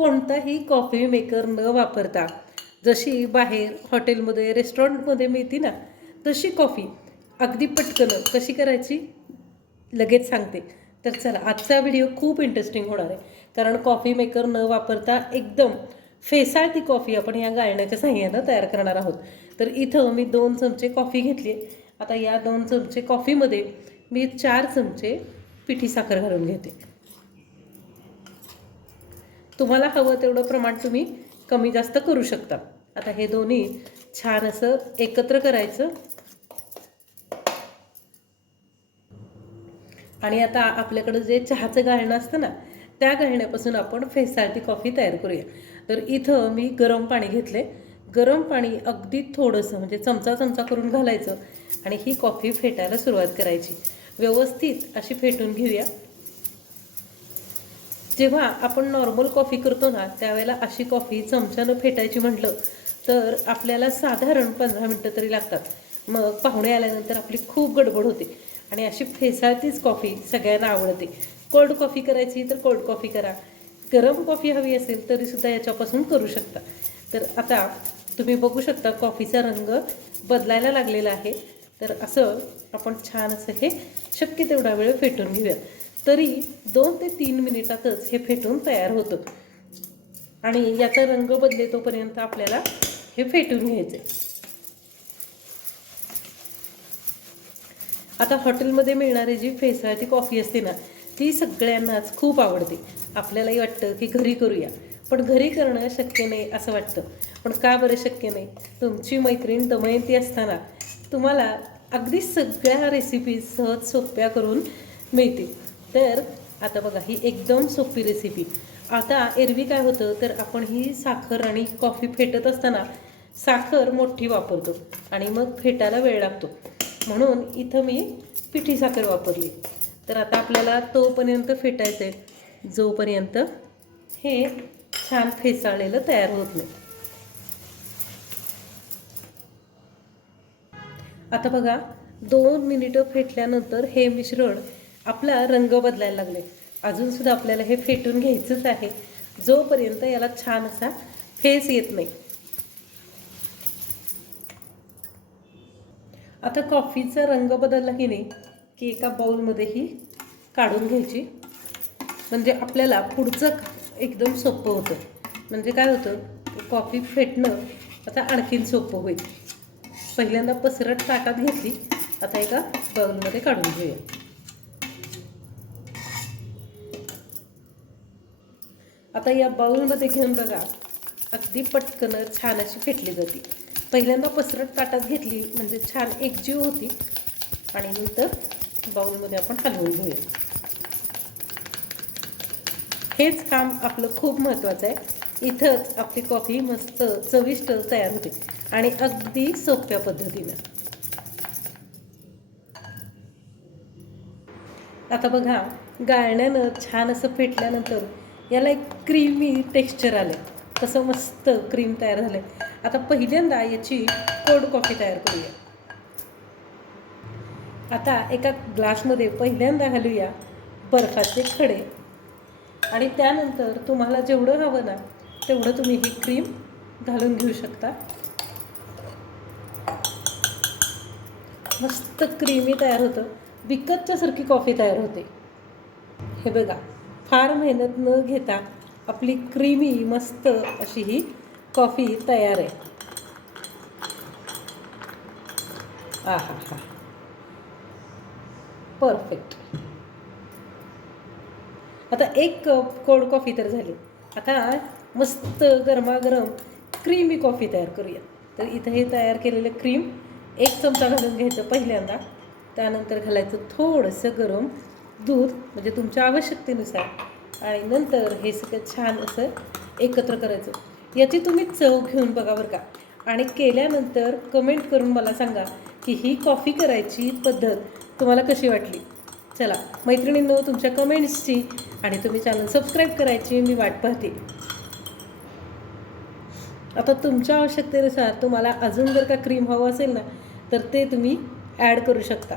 कोणताही coffee maker न वापरता जशी बाहेर हॉटेलमध्ये रेस्टॉरंटमध्ये मिळते ना तशी कॉफी अगदी पटकन कशी करायची लगेच सांगते. तर चला, आजचा व्हिडिओ खूप इंटरेस्टिंग होणार आहे, कारण कॉफी मेकर न वापरता एकदम फेसाळती कॉफी आपण या गाळण्याच्या साहाय्यानं तयार करणार आहोत. तर इथं मी 2 चमचे कॉफी घेतली. आता या 2 चमचे कॉफीमध्ये मी 4 चमचे पिठी साखर घालून घेते. तुम्हाला हवं तेवढं प्रमाण तुम्ही कमी जास्त करू शकता. आता हे दोन्ही छान असं एकत्र करायचं. आणि आता आपल्याकडं जे चहाचं गाळणं असतं ना त्या गाळण्यापासून आपण फेसाळती कॉफी तयार करूया. तर इथं मी गरम पाणी घेतले. गरम पाणी अगदी थोडंसं म्हणजे चमचा चमचा करून घालायचं आणि ही कॉफी फेटायला सुरुवात करायची. व्यवस्थित अशी फेटून घेऊया. जेव्हा आपण नॉर्मल कॉफी करतो ना त्यावेळेला अशी कॉफी चमच्यानं फेटायची म्हटलं तर आपल्याला साधारण 15 मिनटं तरी लागतात. मग पाहुणे आल्यानंतर आपली खूप गडबड होते आणि अशी फेसाळतीच कॉफी सगळ्यांना आवडते. कोल्ड कॉफी करायची तर कोल्ड कॉफी करा, गरम कॉफी हवी असेल तरीसुद्धा याच्यापासून करू शकता. तर आता तुम्ही बघू शकता कॉफीचा रंग बदलायला लागलेला आहे. तर असं आपण छान असं हे शक्य तेवढा वेळ फेटून घेऊया. तरी 2 ते 3 मिनिटातच हे फेटून तयार होतं आणि याचा रंग बदलेतोपर्यंत आपल्याला हे फेटून घ्यायचं. आता हॉटेलमध्ये मिळणारी जी फेसाळती कॉफी असते ना ती सगळ्यांनाच खूप आवडते. आपल्यालाही वाटतं की घरी करूया, पण घरी करणं शक्य नाही असं वाटतं. पण का बरं शक्य नाही? तुमची मैत्रीण दमयंती असताना तुम्हाला अगदी सगळ्या रेसिपी सहज सोप्या करून मिळतील. तर आता बघा, ही एकदम सोपी रेसिपी. आता एरवी काय होतं तर आपण ही साखर आणि कॉफी फेटत असताना साखर मोठी वापरतो आणि मग फेटायला वेळ लागतो, म्हणून इथं मी पिठी साखर वापरली. तर आता आपल्याला तोपर्यंत फेटायचं आहे जोपर्यंत हे छान फेसाळलेलं तयार होत नाही. आता बघा, 2 मिनिटं फेटल्यानंतर हे मिश्रण आपला रंग बदलायला लागले. अजूनसुद्धा आपल्याला हे फेटून घ्यायचंच आहे जोपर्यंत याला छान असा फेस येत नाही. आता कॉफीचा रंग बदलला की नाही की एका बाउलमध्ये ही काढून घ्यायची, म्हणजे आपल्याला पुढचं एकदम सोपं होतं. म्हणजे काय होतं, कॉफी फेटणं आता आणखीन सोपं होईल. पहिल्यांदा पसरट ताटात घेतली, आता एका बाउलमध्ये काढून घेऊया. आता या बाउलमध्ये घेऊन बघा, अगदी पटकन छान अशी फेटली जाते. पहिल्यांदा पसरट ताटात घेतली म्हणजे छान एकजीव होती आणि नंतर बाउलमध्ये आपण हलवून घेऊया. हेच काम आपलं खूप महत्त्वाचं आहे. इथंच आपली कॉफी मस्त चविष्ट तयार होते आणि अगदी सोप्या पद्धतीनं. आता बघा, गाळण्यानं छान असं फेटल्यानंतर याला एक क्रीमी टेक्स्चर आलं, तसं मस्त क्रीम तयार झालं. आता पहिल्यांदा याची कोल्ड कॉफी तयार करूया. आता एका ग्लासमध्ये पहिल्यांदा घालूया बर्फाचे खडे आणि त्यानंतर तुम्हाला जेवढं हवं ना तेवढं तुम्ही ही क्रीम घालून घेऊ शकता. मस्त क्रीमी तयार होतं, विकतच्यासारखी कॉफी तयार होते. हे बघा, फार मेहनत न घेता आपली क्रीमी मस्त अशी ही कॉफी तयार आहे. हा हा हा, परफेक्ट. आता 1 कप कोल्ड कॉफी तर झाली. आता मस्त गरमागरम क्रीमी कॉफी तयार करूया. तर इथं हे तयार केलेलं क्रीम 1 चमचा घालून घ्यायचं पहिल्यांदा. त्यानंतर घालायचं थोडंसं गरम दूध म्हणजे तुमच्या आवश्यकतेनुसार आणि नंतर हे सगळं छान असं एकत्र करायचं. याची तुम्ही चव घेऊन बघा बरं का, आणि केल्यानंतर कमेंट करून मला सांगा की ही कॉफी करायची पद्धत तुम्हाला कशी वाटली. चला मैत्रिणींनो, तुमच्या कमेंट्सची आणि तुम्ही चॅनल सबस्क्राईब करायची मी वाट पाहते. आता तुमच्या आवश्यकतेनुसार तुम्हाला अजून जर का क्रीम हवं असेल ना तर ते तुम्ही ॲड करू शकता.